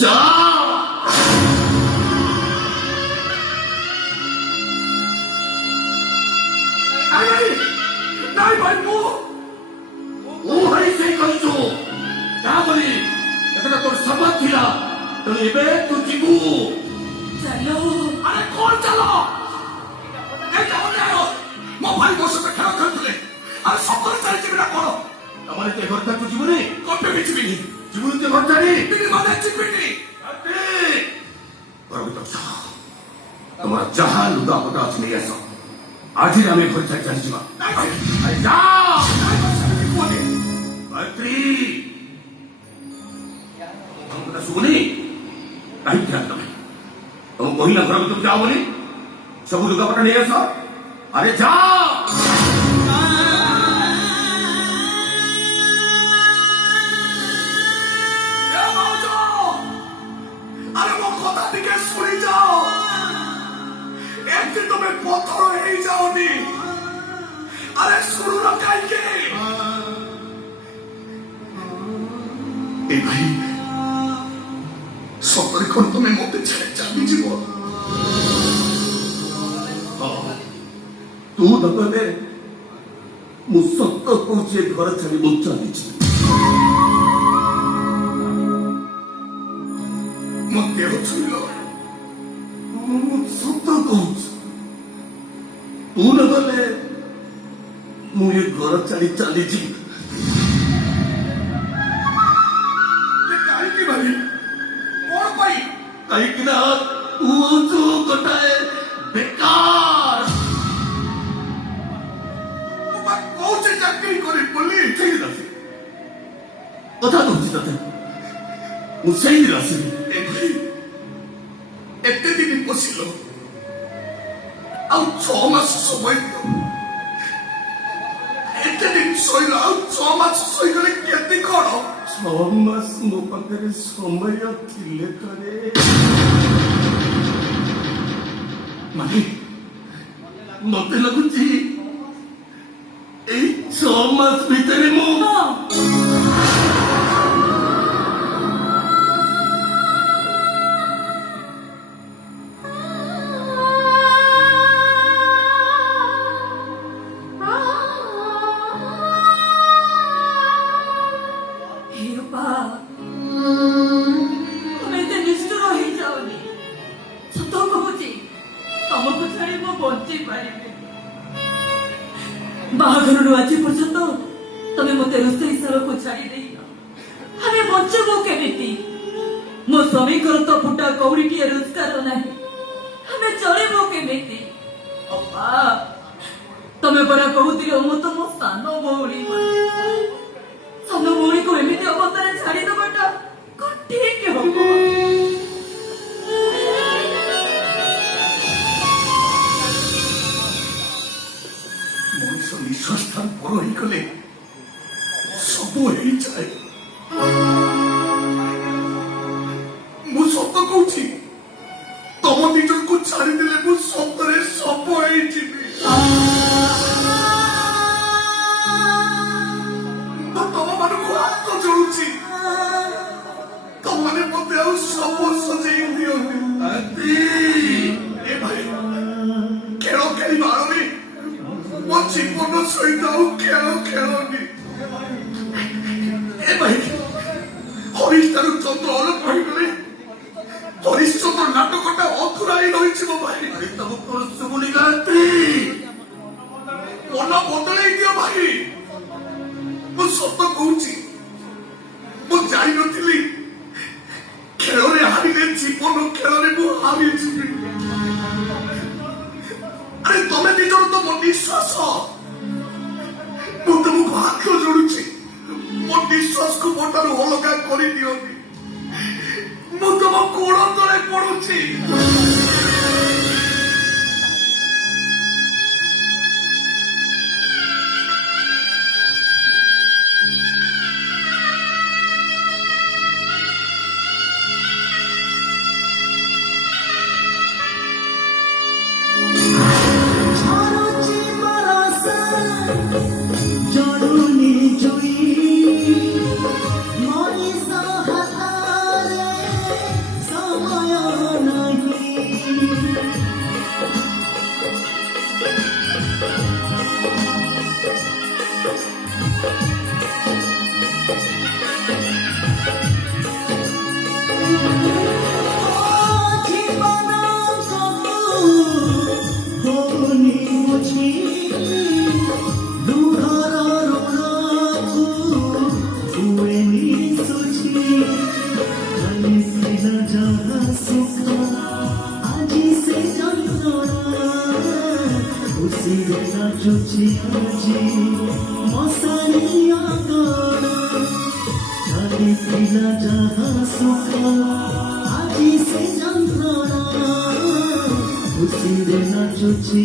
যা নাই ভাই ও ভাই সেই কইছো তা বলি এটা তোর সমাজ ଥିଲା তো এবে তু ଯିବୁ ଚାଲ আরে কোন চালো এই যাও যাও ମୋ ଭାଇ ମୋ ସହିତ ଖେଳ ଖେଳୁଥିଲେ ଆରେ ସତରେ ଚାଲିଯିବି ନା କଣ ତମର ତେ ଘର ତୁ ଯିବୁନି କବେ ବି ଯିବିନି ଯିବୁନି ତେ ଘର ଛାଡି ଯିବିନି ମାନେ ଯିବିନି তোমার যাহা লুগা পটা আছে নিয়ে আসো আজই আমি ঘর ছাড়ি চালিଯିবা আরে যাও গায়ত্রী ତମ କଥା ଶୁଭୁନି କାହିଁକି ତମେ ତମ କହିଲା ଘର ଭିତରକୁ ଯାଅ ବୋଲି ସବୁ ଲୁଗାପଟା ନେଇ ଆସ ଆରେ ଯାଅ আরে ମୋ କଥା ଟିକେ ଶୁଣି ଯାଅ ଏମିତି ତମେ ପଥର ହେଇଯାଅନି ଆରେ ଶୁଣୁନ କାହିଁକି ଏ ଭାଇ ସତରେ କଣ ତମେ ମତେ ଛାଡି ଚାଲିଯିବ ତୁ ଦବେ ମୁଁ ସତ କହୁଛି ଏ ଘର ଛାଡି ମୁଁ ଚାଲିଛି ମୋ ଦେହ ଛୁଇଁଲ ମୁଁ ସତ କହୁଛି ତୁ ନ ଗଲେ ମୁଁ ଏ ଘର ଛାଡି ଚାଲିଯିବି କାହିଁକି ଭାଇ କଣ ପାଇଁ କାହିଁକି ନା ତୁ ହଉଛୁ ଗୋଟାଏ ବେକାର ମୁଁ ବା କହୁଛି ଚାକିରି କରି ବୋଲି ସେଇ ରାଶି କଥା କହୁଛି ତତେ ମୁଁ ସେଇ ରାଶି ଏତେ ଦିନ ପଶିଲ ଆଉ 6 ମାସ ସମୟ ଦିଅ ଏତେ ଦିନ ଶୋଇଲ ଆଉ 6 ମାସ ଶୋଇଗଲେ କେତେ କଣ 6 ମାସ ମୋ ପାଖରେ ସମୟ ଥିଲେ କରେ ମାନେ ମତେ ଲାଗୁଛି ଏଇ 6 ମାସ ଭିତରେ ମୁଁ ବାହାଘରରୁ ଆଜି ପର୍ଯ୍ୟନ୍ତ ତମେ ମତେ ରୋଷେଇ ଶାଳକୁ ଛାଡି ଦେଇନ ଆମେ ବଞ୍ଚିବୁ କେମିତି ମୋ ସ୍ୱାମୀଙ୍କର ତ ଫୁଟା କଉଡ଼ିଟିଏ ରୋଜଗାର ନାହିଁ ଆମେ ଚଳିବୁ କେମିତି ଅପା ତମେ ପରା କହୁଥିଲ ମୁଁ ତ ମୋ ସାନ ଭଉଣୀକୁ ଏମିତି ଅବସ୍ଥାରେ ଛାଡିଦବାଟା କଣ ଠିକ ହବ ନିଶ୍ୱାସ ଠାରୁ ବଡ ହେଇଗଲେ ସବୁ ହେଇଯାଏ ମୁଁ ସତ କହୁଛି ତମ ନିଜକୁ ଛାଡ଼ିଦେଲେ ମୁଁ ସତରେ ସବୁ ହେଇଯିବି ମୁଁ ତମମାନଙ୍କୁ ହାତ ଯୋଡୁଛି ତମମାନେ ମତେ ଆଉ ସବୁ ସଜେଇ ଦିଅନ୍ତି ଏ ଭାଇ ଖେଳ ଖେଳିବା ଆଣନି ମୋ ଜୀବନ ସହିତ ଆଉ ଖେଳ ଖେଳନି ଏ ଭାଇ ହରିଶଠାରୁ ଚନ୍ଦ୍ର ଅଲଗା ହେଇଗଲେ ହରିଶ୍ଚନ୍ଦ୍ର ନାଟକଟା ଅଧୁରା ହେଇ ରହିଛି ମୋ ଭାଇ ତମ କଣ ଶୁଭୁନି ଗାୟତ୍ରୀ ମନ ବଦଳେଇ ଦିଅ ଭାଇ ମୁଁ ସତ କହୁଛି ମୁଁ ଜାଣିନଥିଲି ଖେଳରେ ହାରିଲେ ଜୀବନ ଖେଳରେ ମୁଁ ହାରିଯିବି ଆରେ ତମେ ଦି ଜଣ ତ ମୋ ନିଶ୍ୱାସ ମୁଁ ତମକୁ ହାତ ଯୋଡୁଛି ମୋ ନିଶ୍ୱାସକୁ ମୋ ଠାରୁ ଅଲଗା କରିଦିଅନି ମୁଁ ତମ ଗୋଡ଼ ତଳେ ପଡୁଛି ଆଜି ମଶାଣିଆ କଣା ଚାଲିଥିଲା ଯାହା ସୁଖ ଆଜି ସେ ଯନ୍ତ୍ରଣା ଖୁସିରେ ନାଚୁଛି